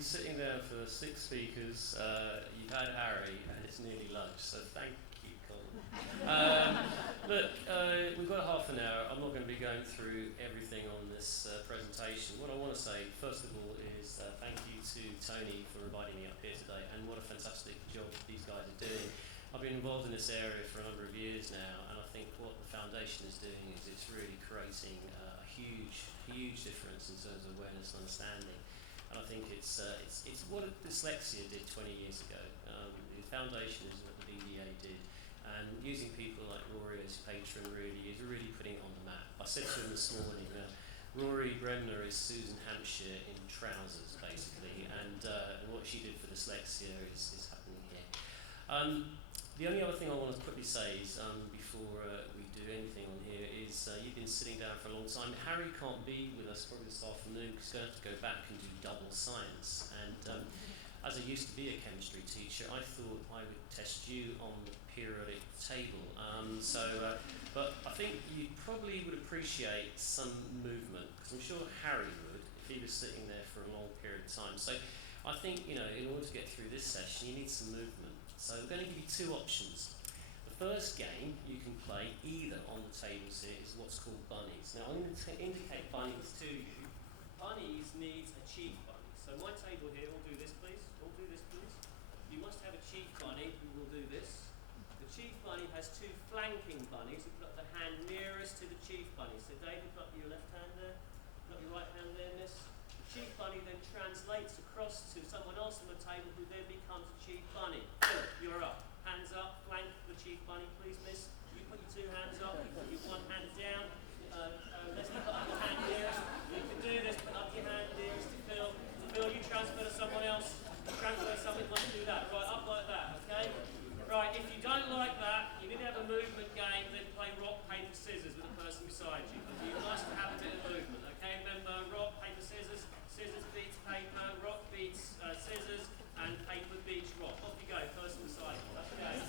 been sitting down for 6 speakers. You've had Harry, and it's nearly lunch, so thank you, Colin. Look, we've got half an hour. I'm not going to be going through everything on this presentation. What I want to say, first of all, is thank you to Tony for inviting me up here today, and what a fantastic job these guys are doing. I've been involved in this area for a number of years now, and I think what the foundation is doing is it's really creating a huge difference in terms of awareness and understanding. And I think it's what dyslexia did 20 years ago. The foundation is what the BDA did, and using people like Rory as patron is really putting it on the map. I said to him this morning, Rory Bremner is Susan Hampshire in trousers, basically, and what she did for dyslexia is happening here. The only other thing I want to quickly say is, before we do anything on here, is you've been sitting down for a long time. Harry can't be with us probably this afternoon because he's going to have to go back and do double science. And as I used to be a chemistry teacher, I thought I would test you on the periodic table. But I think you probably would appreciate some movement, because I'm sure Harry would if he was sitting there for a long period of time. So I think, in order to get through this session, you need some movement. So I'm going to give you two options. The first game you can play either on the tables here is what's called bunnies. Now I'm going to indicate bunnies to you. Bunnies needs a chief bunny. So my table here, all do this please. All do this please. You must have a chief bunny who will do this. The chief bunny has two flanking bunnies who put up the hand nearest to the chief bunny. So David, put up your left hand there. Put up your right hand there, miss. The chief bunny then translates across to someone else on the table who then becomes a chief bunny. You're up. Hands up. Flank the chief bunny, please, miss. You put your two hands up. You put your one hand down. Leslie, put up your hand nearest. You can do this. Put up your hand nearest to Phil. Phil, you transfer to someone else. Transfer to someone else. Do that. Right, up like that, okay? Right, if you don't like that, you need to have a movement game, then play rock, paper, scissors with the person beside you. You must have a bit of movement, okay? Remember, rock, paper, scissors. Scissors beats paper, rock beats scissors, and paper beats rock. Off you go, person beside you. That's the game.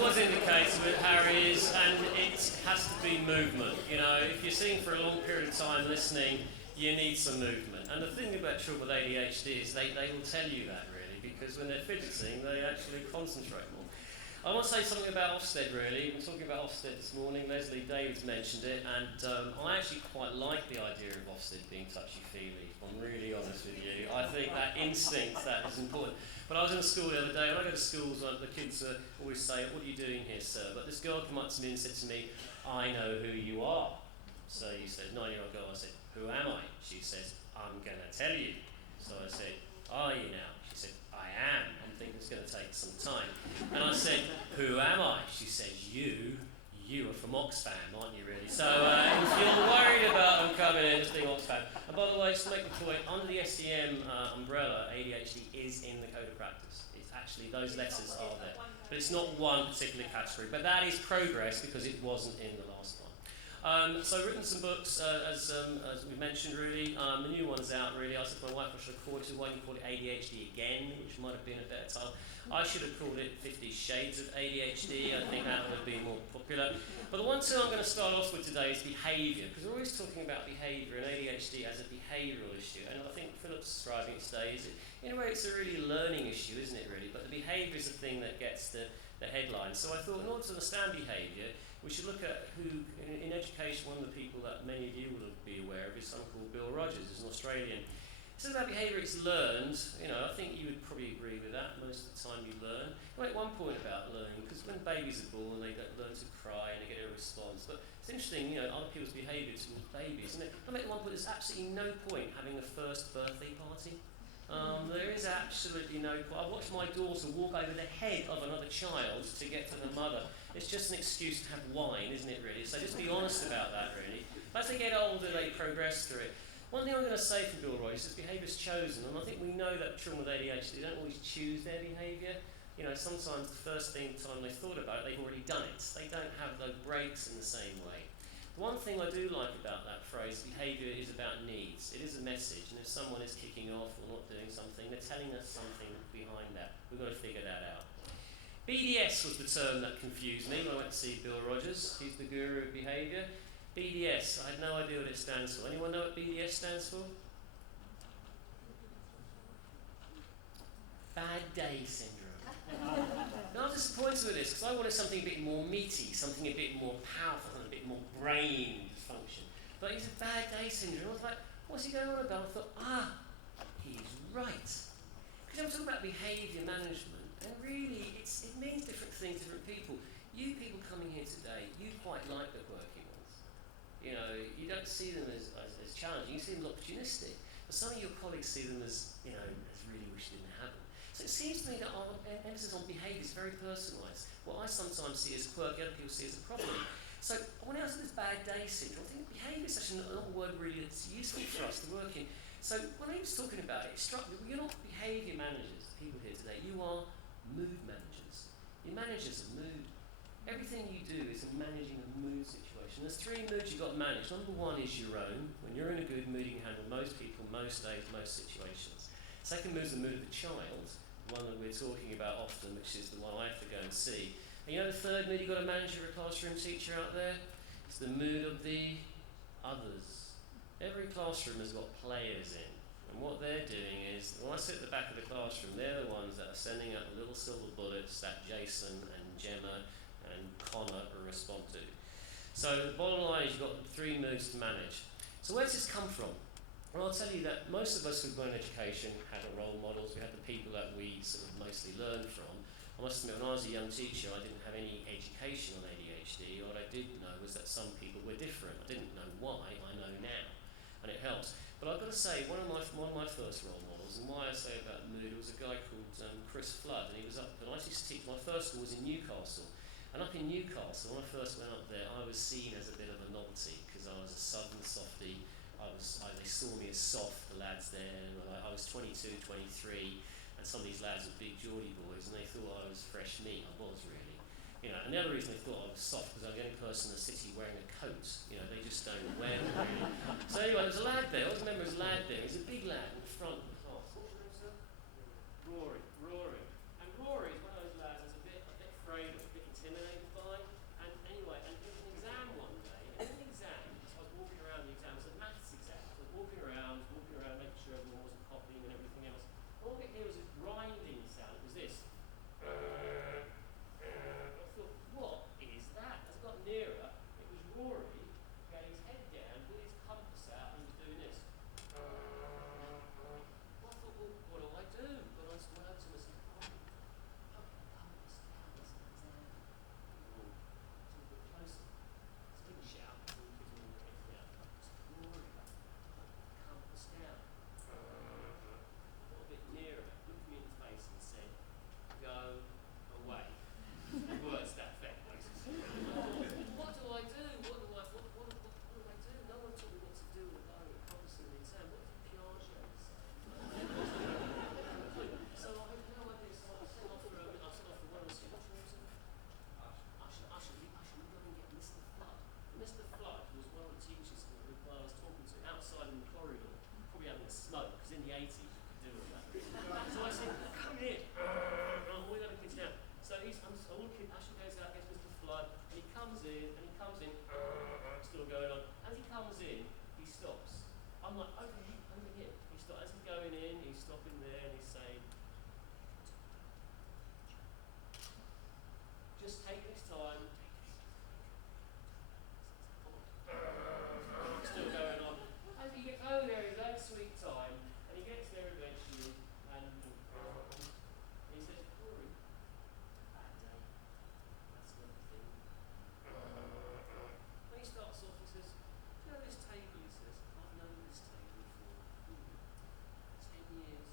Was indicated with Harry is, and it has to be movement. If you're sitting for a long period of time listening, you need some movement. And the thing about trouble with ADHD is they will tell you that really, because when they're fidgeting, they actually concentrate more. I want to say something about Ofsted really. We're talking about Ofsted this morning. Leslie Davids mentioned it, and I actually quite like the idea of Ofsted being touchy-feely, if I'm really honest with you. I think that instinct, that is important. But I was in a school the other day. When I go to schools, the kids always say, "What are you doing here, sir?" But this girl came up to me and said to me, "I know who you are." So you said, 9-year-old girl. I said, "Who am I?" She says, "I'm going to tell you." So I said, "Are you now?" She said, "I am." I'm thinking it's going to take some time. And I said, "Who am I?" She says, You are from Oxfam, aren't you really? So if you're worried about them coming in as being Oxfam. And by the way, just to make the point, under the SEM umbrella, ADHD is in the Code of Practice. It's actually, those letters are there. But it's not one particular category. But that is progress because it wasn't in the last one. So I've written some books, as we mentioned really. The new one's out really. I said to my wife I should have called it, why don't you call it ADHD again, which might have been a better title. I should have called it 50 Shades of ADHD. I think that would have been more popular. But the one thing I'm going to start off with today is behaviour, because we're always talking about behaviour and ADHD as a behavioural issue. And I think Philip's describing it today is, in a way, it's a really learning issue, isn't it really? But the behaviour is the thing that gets the headline. So I thought in order to understand behaviour, we should look at who, in education, one of the people that many of you will be aware of is someone called Bill Rogers, who's an Australian. He says about behaviour, it's learned. I think you would probably agree with that. Most of the time you learn. I'll make one point about learning, because when babies are born, they learn to cry and they get a response. But it's interesting, other people's behaviour towards babies. And I'll make one point, there's absolutely no point having a first birthday party. I There is absolutely no point. I watched my daughter walk over the head of another child to get to the mother. It's just an excuse to have wine, isn't it, really? So just be honest about that, really. As they get older, they progress through it. One thing I'm going to say from Bill Rogers is behaviour is chosen, and I think we know that children with ADHD don't always choose their behaviour. You know, sometimes the first time they've thought about it, they've already done it. They don't have those breaks in the same way. The one thing I do like about that phrase, behaviour is about needs. It is a message, and if someone is kicking off or not doing something, they're telling us something behind that. We've got to figure that out. BDS was the term that confused me when I went to see Bill Rogers. He's the guru of behaviour. BDS, I had no idea what it stands for. Anyone know what BDS stands for? Bad day syndrome. Now I'm disappointed with this because I wanted something a bit more meaty, something a bit more powerful, and a bit more brain function. But it's a bad day syndrome. I was like, what's he going on about? I thought, he's right. Because I'm talking about behaviour management, and really it means different things to different people. You people coming here today, you quite like the quirky ones. You know, you don't see them as challenging, you see them as opportunistic. But some of your colleagues see them as, as really wish you didn't have them. So it seems to me that our emphasis on behaviour is very personalised. What I sometimes see as quirky, other people see as a problem. So when I was at this bad day syndrome, I think behaviour is such not a word really that's useful for us to work in. So when he was talking about it, it struck me, you're not behaviour managers, people here today, you are mood managers. You're managers of mood. Everything you do is managing a mood situation. There's 3 moods you've got to manage. Number 1 is your own. When you're in a good mood, you can handle most people, most days, most situations. Second mood is the mood of the child, the one that we're talking about often, which is the one I have to go and see. And you know the third mood you've got to manage, you're a classroom teacher out there? It's the mood of the others. Every classroom has got players in. And what they're doing is, when I sit at the back of the classroom, they're the ones that are sending out the little silver bullets that Jason and Gemma and Connor will respond to. So the bottom line is you've got 3 moods to manage. So where does this come from? Well, I'll tell you that most of us who've gone in education had our role models. We had the people that we sort of mostly learned from. I must admit, when I was a young teacher, I didn't have any education on ADHD. What I did know was that some people were different. I didn't know why. I know now, and it helps. But I've got to say, one of my first role models, and why I say about mood, was a guy called Chris Flood, and he was up. And I used to teach. My first school was in Newcastle, and up in Newcastle, when I first went up there, I was seen as a bit of a novelty because I was a southern softie. They saw me as soft, the lads there. I was 22, 23, and some of these lads were big Geordie boys, and they thought I was fresh meat. I was really. And the other reason they thought I was soft was I was the only person in the city wearing a coat. They just don't wear them really. So anyway, there was a lad there. I always remember there was a lad there. He was a big lad in the front of the class. What's your name, sir? Rory. And Rory is one of those lads that's a bit afraid of, a bit intimidated by. And anyway, and there was an exam one day. And in the exam, I was walking around the exam. It was a maths exam. I was walking around, making sure everyone wasn't copying and everything else. All I could hear was this grinding sound. It was this. I thought, what is that? As I got nearer, it was Rory. He had his head down, with his compass out, and he was doing this. Well, I thought, well, what do I do? But I went over to him and said, Rory, put the compass down, it's an exam. Oh, it's a bit closer. So he didn't shout, all the kids all went down. I said, Rory, put the compass down. Got a bit nearer, looked me in the face and said, go away. Words that effect, basically. What do I do? What do I do? No one told me what to do with a compass in the exam. What did Piaget say? So I had no idea. So I sent off for one of the students. Usher, you go and get Mr. Flood. Mr. Flood was one of the teachers who I was talking to outside in the corridor, probably having a smoke, because in the 80s you could do all that. So I said, come here. And all the other kids down. So Usher goes out, gets Mr. Flood, and he comes in, still going on. As he comes in, he stops. I'm like, over here. He stops. As he's going in, he's stopping there, and he's saying, just take this time. Still going on. As he gets over there, his own sweet time, and he gets there eventually, and he says, Rory, bad day. That's not the thing. When he starts off, he says, do you know this table? He says, I've known this table for 10 years.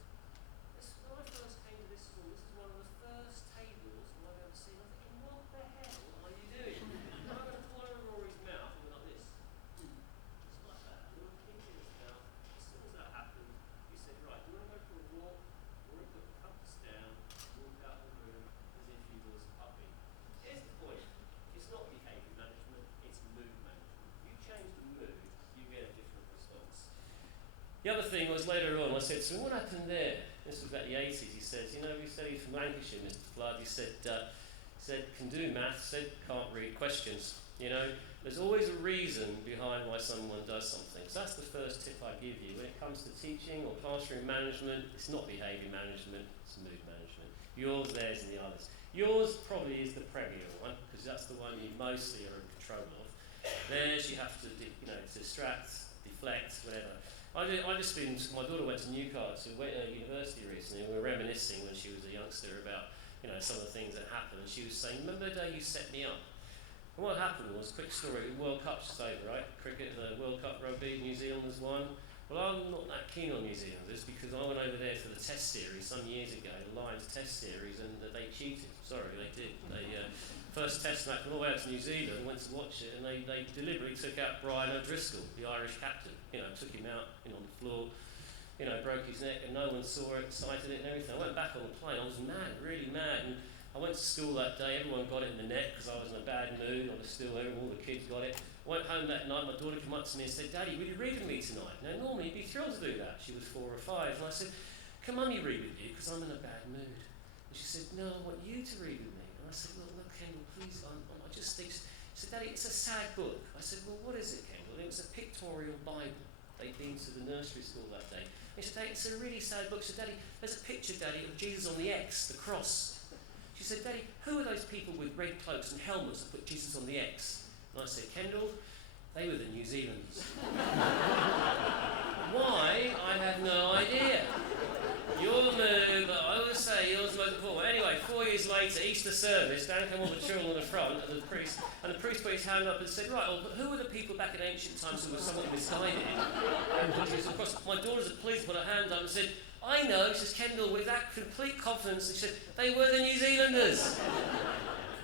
The other thing was later on, I said, so what happened there? This was about the 80s. He says, you know, he said he's from Lancashire, Mr. Flood. He said, can do maths, said can't read questions. You know, there's always a reason behind why someone does something. So that's the first tip I give you. When it comes to teaching or classroom management, it's not behaviour management, it's mood management. Yours, theirs and the others. Yours probably is the premier one, because that's the one you mostly are in control of. Theirs you have to, distract, deflect, whatever. My daughter went to Newcastle, went to university recently, and we were reminiscing when she was a youngster about, some of the things that happened, and she was saying, remember the day you set me up? And what happened was, quick story, the World Cup's over, right? Cricket, the World Cup rugby, New Zealanders won. Well, I'm not that keen on New Zealanders because I went over there for the test series some years ago, the Lions test series, and they cheated. Sorry, they did. They first test match, went all the way out to New Zealand, went to watch it, and they deliberately took out Brian O'Driscoll, the Irish captain. Took him out, on the floor, broke his neck, and no one saw it, cited it and everything. I went back on the plane, I was mad, really mad, and I went to school that day, everyone got it in the neck because I was in a bad mood, I was still there, all the kids got it. I went home that night, my daughter came up to me and said, Daddy, will you read with me tonight? Now normally you'd be thrilled to do that. She was 4 or 5, and I said, can Mummy read with you, because I'm in a bad mood? And she said, no, I want you to read with me. And I said, well, look, Kendall, please, I just think, she said, Daddy, it's a sad book. I said, well, what is it, Kendall? And it was a pictorial Bible. They'd been to the nursery school that day. And she said, Daddy, it's a really sad book. She said, Daddy, there's a picture, Daddy, of Jesus on the X, the cross. She said, Daddy, who are those people with red cloaks and helmets that put Jesus on the X? And I said, Kendall, they were the New Zealanders. Why? I have no idea. Your mood, but I always say yours most important. Anyway, 4 years later, Easter service, down came all the children on the front, and the priest put his hand up and said, right, well, who were the people back in ancient times who were somewhat misguided? Of course, my daughter's a police put her hand up and said, I know, says Kendall, with that complete confidence, he said, they were the New Zealanders.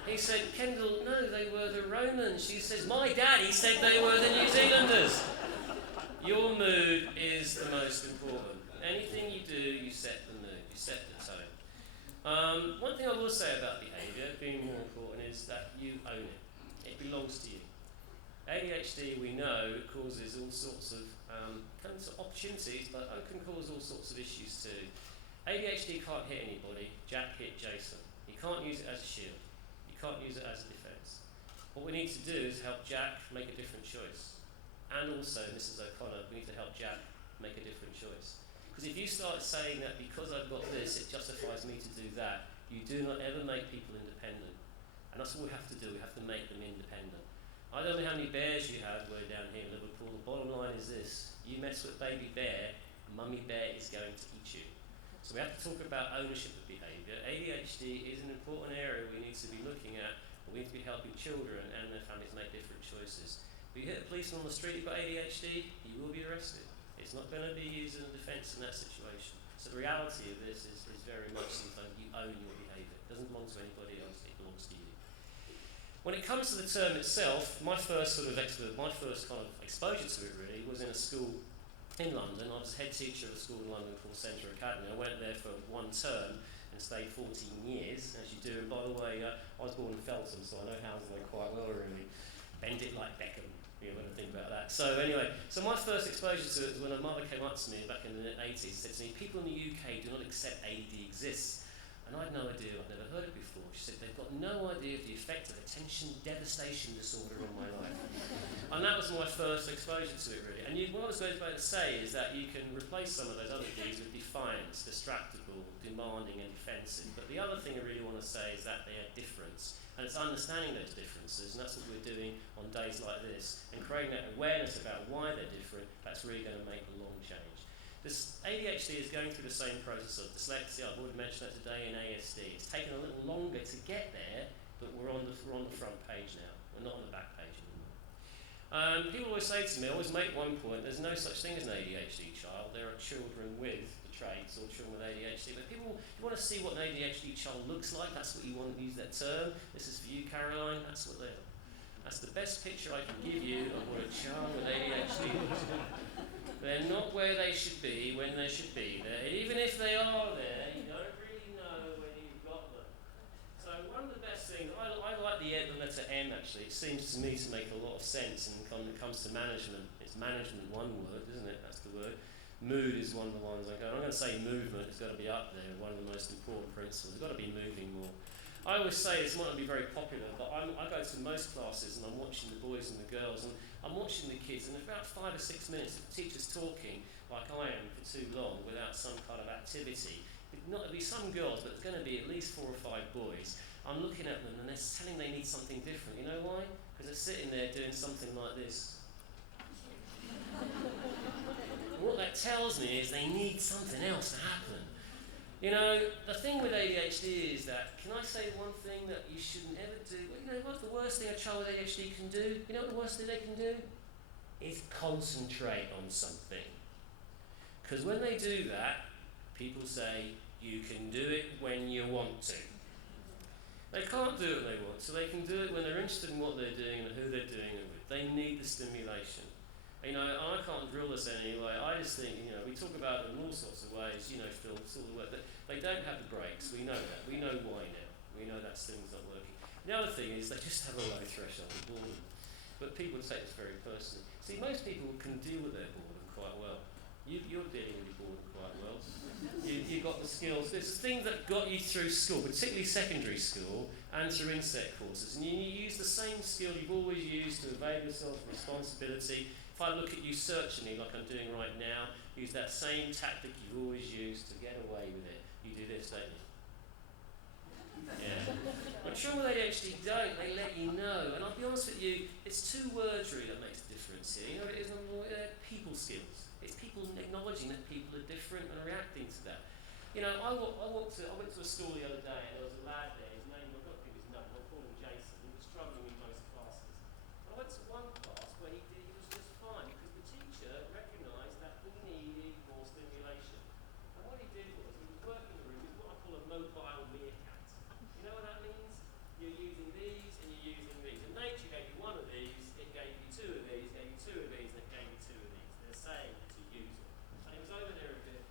He said, Kendall, no, they were the Romans. She says, my daddy said they were the New Zealanders. Your mood is the most important. Anything you do, you set the mood, you set the tone. One thing I will say about behaviour, being more important, is that you own it. It belongs to you. ADHD, we know, causes all sorts of opportunities, but it can cause all sorts of issues too. ADHD can't hit anybody. Jack hit Jason. You can't use it as a shield. You can't use it as a defence. What we need to do is help Jack make a different choice. And also, Mrs. O'Connor, we need to help Jack make a different choice. Because if you start saying that because I've got this, it justifies me to do that, you do not ever make people independent. And that's what we have to do, we have to make them independent. I don't know how many bears you have way down here in Liverpool. The bottom line is this: you mess with baby bear, mummy bear is going to eat you. So we have to talk about ownership of behaviour. ADHD is an important area we need to be looking at, and we need to be helping children and their families make different choices. If you hit a policeman on the street, you've got ADHD, you will be arrested. It's not going to be used in a defence in that situation. So the reality of this is very much sometimes you own your behaviour. It doesn't belong to anybody else, it belongs to you. When it comes to the term itself, my first kind of exposure to it really was in a school in London. I was head teacher of a school in London called Centre Academy. I went there for 1 term and stayed 14 years, as you do. And by the way, I was born in Feltham, so I know Hounslow quite well really. Bend it like Beckham. When I think about that. So anyway, my first exposure to it was when a mother came up to me back in the 80s and said to me, people in the UK do not accept ADD exists. And I had no idea, I'd never heard it before. She said, they've got no idea of the effect of attention devastation disorder on my life. And that was my first exposure to it really. And what I was going to say is that you can replace some of those other Ds with defiance, distractible, demanding and defensive. But the other thing I really want to say is that they are different. And it's understanding those differences, and that's what we're doing on days like this, and creating that awareness about why they're different. That's really going to make a long change. This ADHD is going through the same process of dyslexia. I've already mentioned that today in ASD. It's taken a little longer to get there, but we're on the front page now. We're not on the back page anymore. People always say to me, I always make one point, there's no such thing as an ADHD child. There are children with the traits or children with ADHD. But people, you want to see what an ADHD child looks like, that's what you want to use that term. This is for you, Caroline, that's what they are. That's the best picture I can give you of what a child with ADHD looks like. They're not where they should be when they should be there. Even if they are there, you don't really know when you've got them. So one of the best things, I like the letter M actually. It seems to me to make a lot of sense when it comes to management. It's management, one word, isn't it? That's the word. Mood is one of the ones I'm going to say movement has got to be up there, one of the most important principles. We've got to be moving more. I always say this might not be very popular, but I go to most classes and I'm watching the boys and the girls, and I'm watching the kids, and in about 5 or 6 minutes, if the teacher's talking like I am for too long without some kind of activity, there'll be some girls, but there's going to be at least 4 or 5 boys. I'm looking at them and they're telling they need something different. You know why? Because they're sitting there doing something like this. What that tells me is they need something else to happen. You know, the thing with ADHD is that, can I say one thing that you shouldn't ever do? Well, you know what's the worst thing a child with ADHD can do? You know what the worst thing they can do? Is concentrate on something. Because when they do that, people say, you can do it when you want to. They can't do it when they want, so they can do it when they're interested in what they're doing and who they're doing it with. They need the stimulation. You know, I can't drill this anyway. I just think, you know, we talk about it in all sorts of ways, you know, Phil, sort of work. They don't have the breaks. We know that. We know why now. We know that thing's not working. The other thing is they just have a low threshold of boredom. But people take this very personally. See, most people can deal with their boredom quite well. You're dealing with your boredom quite well. You've got the skills. There's things that got you through school, particularly secondary school, and through inset courses. And you use the same skill you've always used to evade yourself from responsibility. If I look at you searching me like I'm doing right now, use that same tactic you've always used to get away with it. You do this, don't you? Yeah. But children with ADHD don't. They let you know. And I'll be honest with you, it's 2 words really that makes the difference here. You know, it is people skills. It's people acknowledging that people are different and reacting to that. You know, I went to a school the other day and there was a lad there. His name, I've got to think his name. I'll call him Jason. He was struggling in most classes. I went to one class where he was just fine because the teacher recognised that he needed more stimulation. And what he did was he was working the room with what I call a mobile meerkat. You know what that means? You're using these and you're using these. And nature gave you 1 of these, it gave you 2 of these, gave you 2 of these, and it gave you 2 of these. They're saying to use it. And he was over there a bit,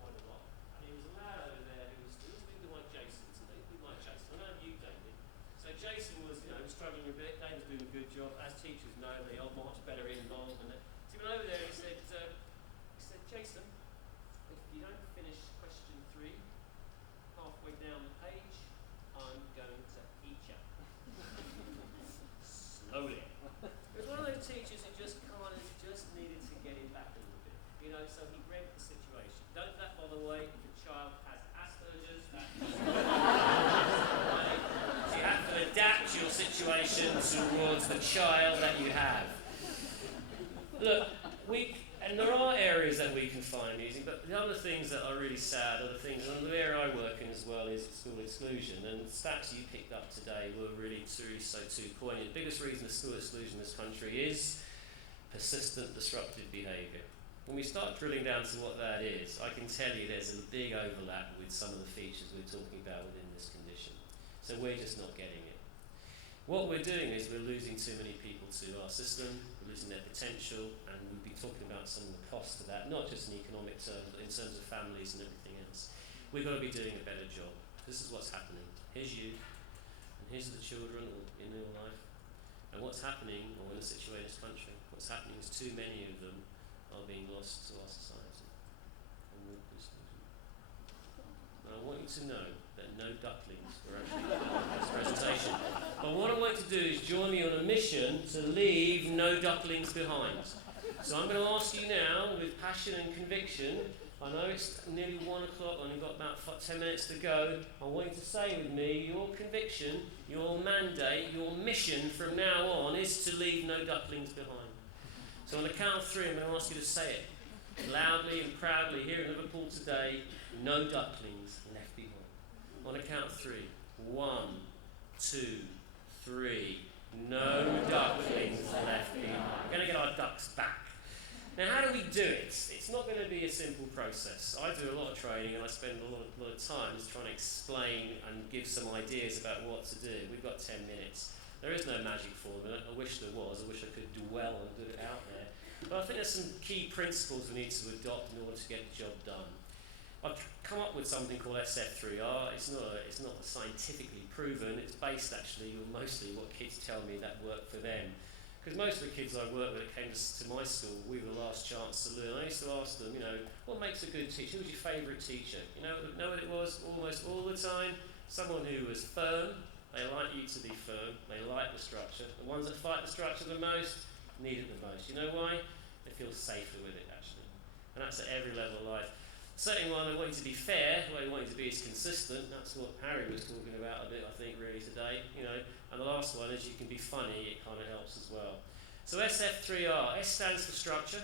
quite a lot. And he was a lad over there who was big like Jason. So they big like Jason. I know you, David. So Jason was, you know, struggling a bit. David was doing a good job. As teachers know, they are much better involved. And so he went over there and he said, Jason, if you don't finish question 3 halfway down the page, I'm going to eat you. Slowly. It was one of those teachers who just needed to get him back a little bit. You know, so he read the situation. Don't that, by the way, if a child has Asperger's, you have to adapt your situation towards the child that you have. Look, and there are areas that we can find easy, but the other things that are really sad are the things, and the area I work in as well is school exclusion, and the stats you picked up today were really too poignant. The biggest reason of school exclusion in this country is persistent disruptive behaviour. When we start drilling down to what that is, I can tell you there's a big overlap with some of the features we're talking about within this condition. So we're just not getting it. What we're doing is we're losing too many people to our system, we're losing their potential, and we'll be talking about some of the cost of that, not just in economic terms, but in terms of families and everything else. We've got to be doing a better job. This is what's happening. Here's you, and here's the children in real life. And what's happening, or in a situation in this country, what's happening is too many of them are being lost to our society. And I want you to know that no ducklings were actually part of this presentation. But what I want you to do is join me on a mission to leave no ducklings behind. So I'm going to ask you now, with passion and conviction, I know it's nearly 1 o'clock and we've got about 10 minutes to go. I want you to say with me, your conviction, your mandate, your mission from now on is to leave no ducklings behind. So on the count of 3, I'm going to ask you to say it loudly and proudly here in Liverpool today, no ducklings left behind. On the count of 3, 1, 2, 3, no ducklings left behind. We're going to get our ducks back. Now, how do we do it? It's not going to be a simple process. I do a lot of training and I spend a lot of time just trying to explain and give some ideas about what to do. We've got 10 minutes. There is no magic formula. I wish there was. I wish I could dwell and do it out there. But I think there's some key principles we need to adopt in order to get the job done. I've come up with something called SF3R. It's not scientifically proven. It's based actually on mostly what kids tell me that worked for them. Because most of the kids I worked with that came to my school, we were the last chance to learn. I used to ask them, what makes a good teacher? Who was your favourite teacher? Know what it was almost all the time? Someone who was firm. They like you to be firm. They like the structure. The ones that fight the structure the most need it the most. You know why? They feel safer with it, actually. And that's at every level of life. Certainly one, they want you to be fair. What they want you to be is consistent. That's what Harry was talking about a bit, I think, really today. And the last one is you can be funny. It kind of helps as well. So SF3R. S stands for structure.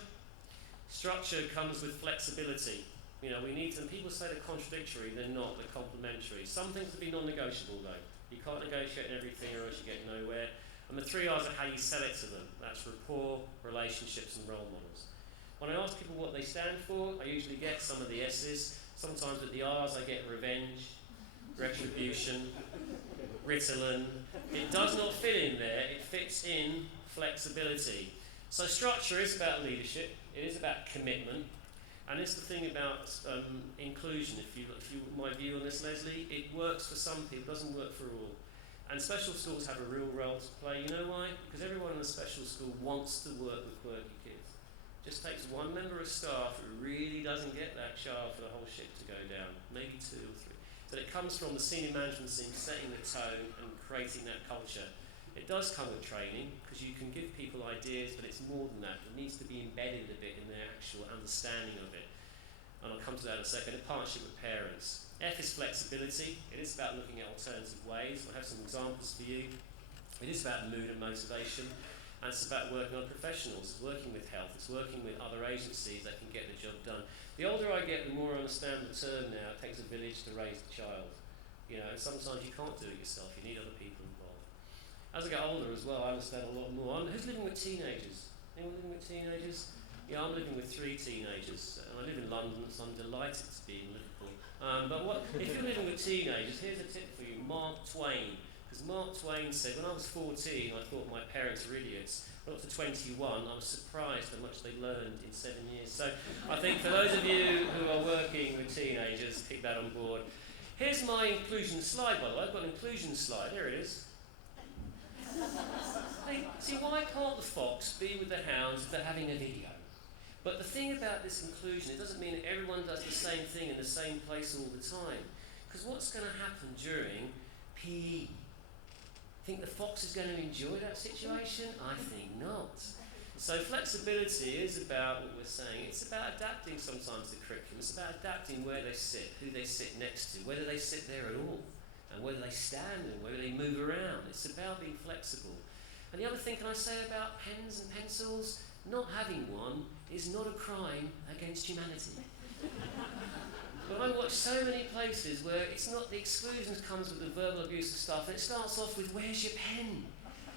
Structure comes with flexibility. We need them. People say they're contradictory. They're not. They're complementary. Some things will be non-negotiable, though. You can't negotiate in everything, or else you get nowhere. And the 3 R's are how you sell it to them. That's rapport, relationships, and role models. When I ask people what they stand for, I usually get some of the S's. Sometimes with the R's I get revenge, retribution, Ritalin. It does not fit in there, it fits in flexibility. So structure is about leadership, it is about commitment, and it's the thing about inclusion. If you my view on this, Leslie, it works for some people, doesn't work for all. And special schools have a real role to play. You know why? Because everyone in a special school wants to work with quirky kids. Just takes one member of staff who really doesn't get that child for the whole ship to go down, maybe 2 or 3. So it comes from the senior management team setting the tone and creating that culture. It does come with training, because you can give people ideas, but it's more than that. It needs to be embedded a bit in their actual understanding of it. And I'll come to that in a second. A partnership with parents. F is flexibility. It is about looking at alternative ways. I have some examples for you. It is about mood and motivation. And it's about working on professionals, it's working with health, it's working with other agencies that can get the job done. The older I get, the more I understand the term now. It takes a village to raise a child. And sometimes you can't do it yourself, you need other people involved. As I get older as well, I understand a lot more. Who's living with teenagers? Anyone living with teenagers? Yeah, I'm living with 3 teenagers. And I live in London, so I'm delighted to be in Liverpool. If you're living with teenagers, here's a tip for you. Mark Twain. Because Mark Twain said, when I was 14, I thought my parents were idiots. When I got to 21, I was surprised how much they learned in 7 years. So I think for those of you who are working with teenagers, keep that on board. Here's my inclusion slide, by the way. I've got an inclusion slide. Here it is. Hey, see, why can't the fox be with the hounds if they're having a video? But the thing about this inclusion, it doesn't mean that everyone does the same thing in the same place all the time. Because what's going to happen during PE? Think the fox is going to enjoy that situation? I think not. So flexibility is about what we're saying. It's about adapting sometimes the curriculum. It's about adapting where they sit, who they sit next to, whether they sit there at all, and whether they stand and whether they move around. It's about being flexible. And the other thing can I say about pens and pencils? Not having one is not a crime against humanity. But I watch so many places where it's not the exclusions comes with the verbal abuse of stuff, and it starts off with, where's your pen?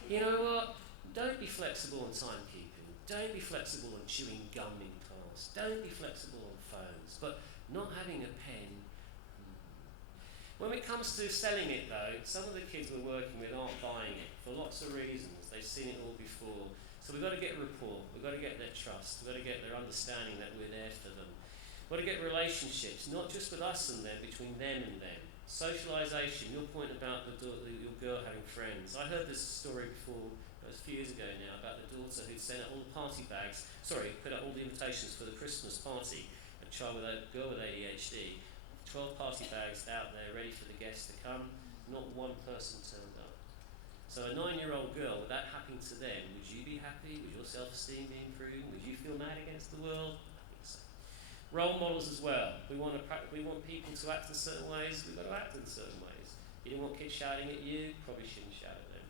You know what? Don't be flexible on timekeeping. Don't be flexible on chewing gum in class. Don't be flexible on phones. But not having a pen. When it comes to selling it though, some of the kids we're working with aren't buying it for lots of reasons. They've seen it all before. So we've got to get rapport. We've got to get their trust. We've got to get their understanding that we're there for them. We've got to get relationships, not just with us and them, between them and them. Socialisation, your point about your girl having friends. I heard this story before, it was a few years ago now, about the daughter who'd sent out all the party bags, put out all the invitations for the Christmas party, a girl with ADHD, 12 party bags out there ready for the guests to come, not one person turned up. So a 9-year-old girl, with that happening to them, would you be happy? Would your self-esteem be improving? Would you feel mad against the world? Role models as well. We want people to act in certain ways, we've got to act in certain ways. You don't want kids shouting at you, probably shouldn't shout at them.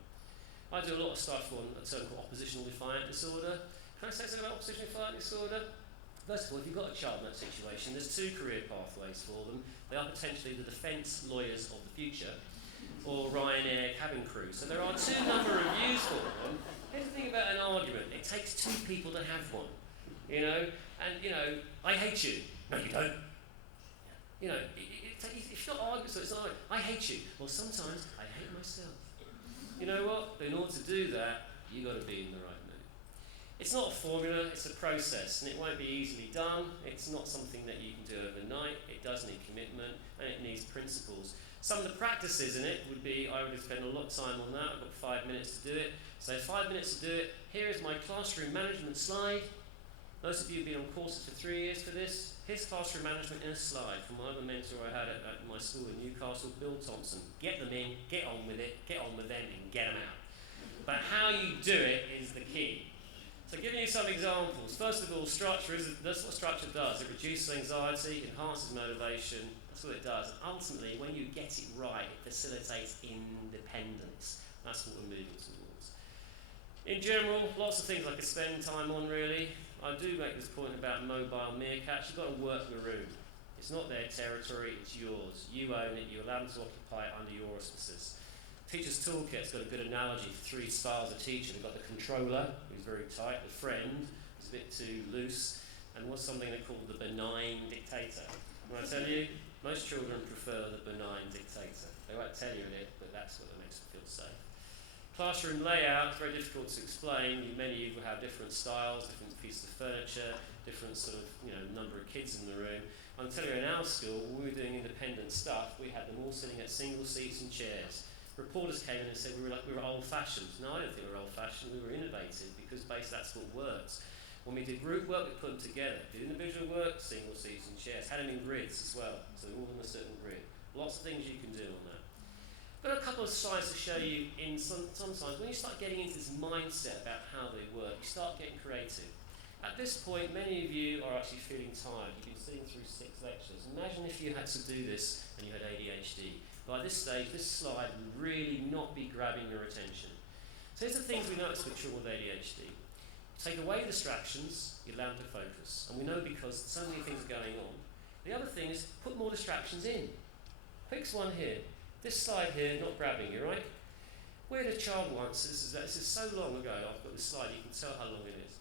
I do a lot of stuff on a term called oppositional defiant disorder. Can I say something about oppositional defiant disorder? First of all, if you've got a child in that situation, there's 2 career pathways for them. They are potentially the defence lawyers of the future, or Ryanair cabin crew. So there are 2 number of views for them. Here's the thing about an argument. It takes 2 people to have one. I hate you. No, you don't. It's not argument, so it's not like, I hate you. Well, sometimes I hate myself. You know what? But in order to do that, you've got to be in the right mood. It's not a formula, it's a process, and it won't be easily done. It's not something that you can do overnight. It does need commitment, and it needs principles. Some of the practices in it would be, I would spend a lot of time on that. I've got 5 minutes to do it. So 5 minutes to do it. Here is my classroom management slide. Most of you have been on courses for 3 years for this. Here's classroom management in a slide from my other mentor I had at my school in Newcastle, Bill Thompson. Get them in, get on with it, get on with them and get them out. But how you do it is the key. So giving you some examples. First of all, that's what structure does. It reduces anxiety, enhances motivation. That's what it does. And ultimately, when you get it right, it facilitates independence. That's what we're moving towards. In general, lots of things I could spend time on really. I do make this point about mobile meerkats. You've got to work the room. It's not their territory, it's yours. You own it, you allow them to occupy it under your auspices. Teacher's Toolkit's got a good analogy for 3 styles of teacher. They've got the controller, who's very tight, the friend, who's a bit too loose, and what's something they call the benign dictator. When I tell you, most children prefer the benign dictator. They won't tell you it, but that's what makes them feel safe. Classroom layout is very difficult to explain. Many of you will have different styles, different pieces of furniture, different sort of number of kids in the room. I'll tell you, in our school, when we were doing independent stuff, we had them all sitting at single seats and chairs. Reporters came in and said we were old-fashioned. No, I don't think we were old-fashioned. We were innovative because basically that's what works. When we did group work, we put them together. Did individual work, single seats and chairs. Had them in grids as well, so they're all in a certain grid. Lots of things you can do on that. Got a couple of slides to show you. Sometimes when you start getting into this mindset about how they work, you start getting creative. At this point, many of you are actually feeling tired. You've been sitting through 6 lectures. Imagine if you had to do this and you had ADHD. By this stage, this slide would really not be grabbing your attention. So here's the things we notice with children with ADHD. Take away distractions, you allow them to focus. And we know because so many things are going on. The other thing is put more distractions in. Quick one here. This slide here, not grabbing you, right? We had a child once, this is so long ago, I've got this slide, you can tell how long it is.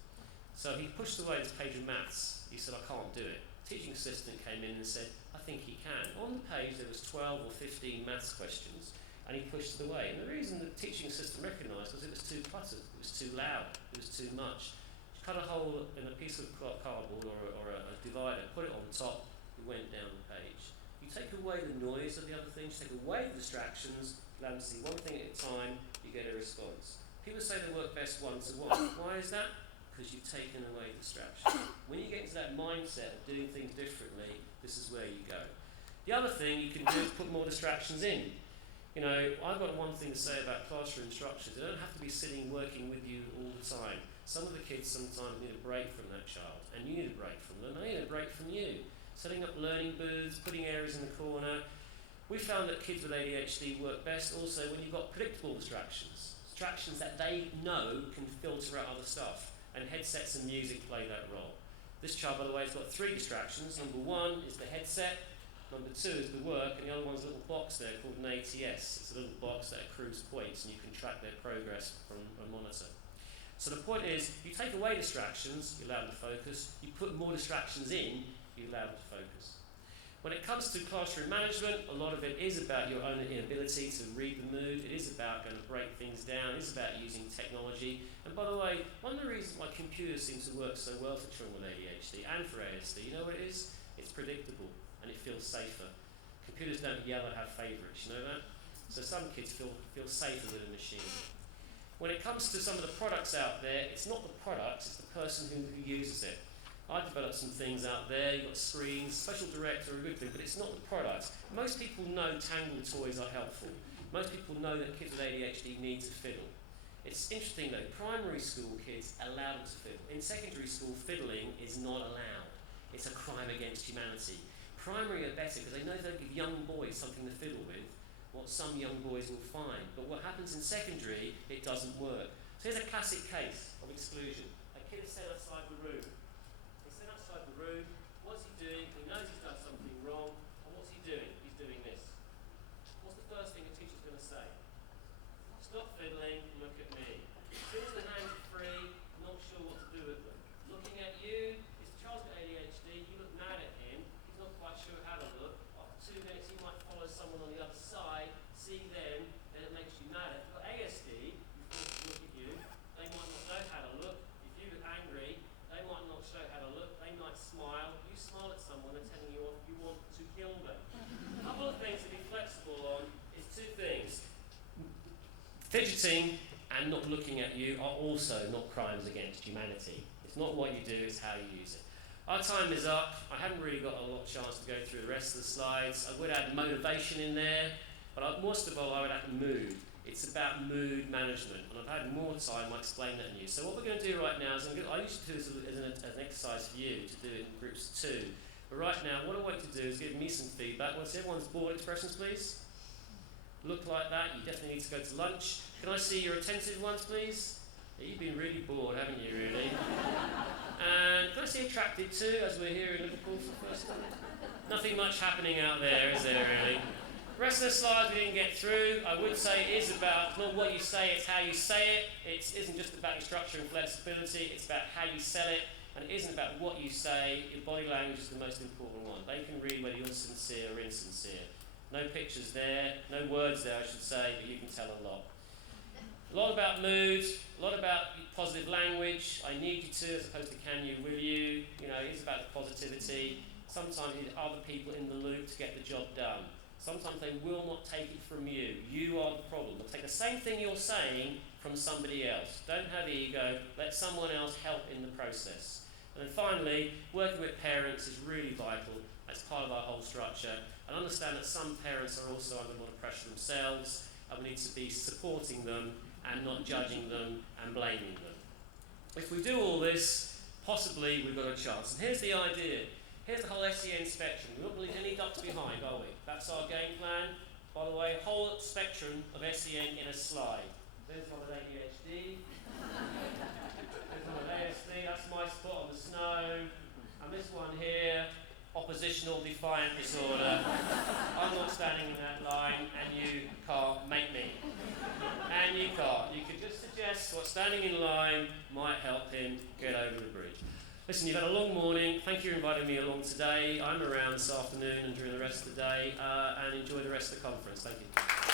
So he pushed away this page of maths. He said, I can't do it. Teaching assistant came in and said, I think he can. On the page there was 12 or 15 maths questions, and he pushed it away. And the reason the teaching assistant recognised was it was too cluttered, it was too loud, it was too much. She cut a hole in a piece of cardboard or a divider, put it on top, it went down the page. You take away the noise of the other things, take away the distractions, allow them to see one thing at a time, you get a response. People say they work best one-to-one. Why is that? Because you've taken away distraction. When you get into that mindset of doing things differently, this is where you go. The other thing you can do is put more distractions in. I've got one thing to say about classroom structures. They don't have to be sitting working with you all the time. Some of the kids sometimes need a break from that child, and you need a break from them, and they need a break from you. Setting up learning booths, putting areas in the corner. We found that kids with ADHD work best also when you've got predictable distractions. Distractions that they know can filter out other stuff. And headsets and music play that role. This child, by the way, has got 3 distractions. Number 1 is the headset, number 2 is the work, and the other one's a little box there called an ATS. It's a little box that accrues points, and you can track their progress from a monitor. So the point is, you take away distractions, you allow them to focus. You put more distractions in, you allow them to focus. When it comes to classroom management, a lot of it is about your own inability to read the mood. It is about going to break things down. It is about using technology. And by the way, one of the reasons why computers seem to work so well for children with ADHD and for ASD, you know what it is? It's predictable and it feels safer. Computers don't yell and have favourites, you know that? So some kids feel safer with a machine. When it comes to some of the products out there, it's not the product, it's the person who uses it. I developed some things out there. You've got screens, special director, a good thing, but it's not the product. Most people know Tangle toys are helpful. Most people know that kids with ADHD need to fiddle. It's interesting though, primary school kids allow them to fiddle. In secondary school, fiddling is not allowed. It's a crime against humanity. Primary are better because they know they'll give young boys something to fiddle with, what some young boys will find. But what happens in secondary, it doesn't work. So here's a classic case of exclusion. A kid is set outside the room. What's he doing? He knows he's done something wrong. And what's he doing? He's doing this. What's the first thing a teacher's going to say? Stop fiddling, look at me. As soon as the hands are free, I'm not sure what to do with them. Looking at you, if the child's got ADHD, you look mad at him, he's not quite sure how to look. After 2 minutes, he might follow someone on the other side, see them, then it makes you mad. If you've got ASD, you force to look at you, they might not know how to look. If you look angry, they might not show how to look, they might smile. You smile at someone, they're telling you what you want to kill them. A couple of things to be flexible on. sitting and not looking at you are also not crimes against humanity. It's not what you do, it's how you use it. Our time is up. I haven't really got a lot of chance to go through the rest of the slides. I would add motivation in there, but most of all I would add mood. It's about mood management, and I've had more time, I'll explain that in you. So what we're going to do right now is I used to do this as an exercise for you, to do it in groups of 2. But right now, what I want you to do is give me some feedback. Once everyone's board expressions, please. Look like that. You definitely need to go to lunch. Can I see your attentive ones, please? Yeah, you've been really bored, haven't you, really? And can I see attracted too, as we're here in Liverpool for the first time? Nothing much happening out there, is there, really? The rest of the slides we didn't get through. I would say it is about not what you say, it's how you say it. It isn't just about your structure and flexibility, it's about how you sell it. And it isn't about what you say. Your body language is the most important one. They can read whether you're sincere or insincere. No pictures there, no words there, I should say, but you can tell a lot. A lot about mood, a lot about positive language. I need you to, as opposed to can you, will you. You know, it's about positivity. Sometimes you need other people in the loop to get the job done. Sometimes they will not take it from you. You are the problem. They'll take the same thing you're saying from somebody else. Don't have ego. Let someone else help in the process. And then finally, working with parents is really vital. That's part of our whole structure. And understand that some parents are also under a lot of pressure themselves, and we need to be supporting them and not judging them and blaming them. If we do all this, possibly we've got a chance. And here's the idea. Here's the whole SEN spectrum. We won't leave any ducks behind, are we? That's our game plan. By the way, whole spectrum of SEN in a slide. There's one with ADHD. There's one with ASD. That's my spot on the snow. And this one here, oppositional defiant disorder. I'm not standing in that line, and you can't make me. And you can't. You could just suggest what standing in line might help him get over the bridge. Listen, you've had a long morning. Thank you for inviting me along today. I'm around this afternoon and during the rest of the day, and enjoy the rest of the conference. Thank you.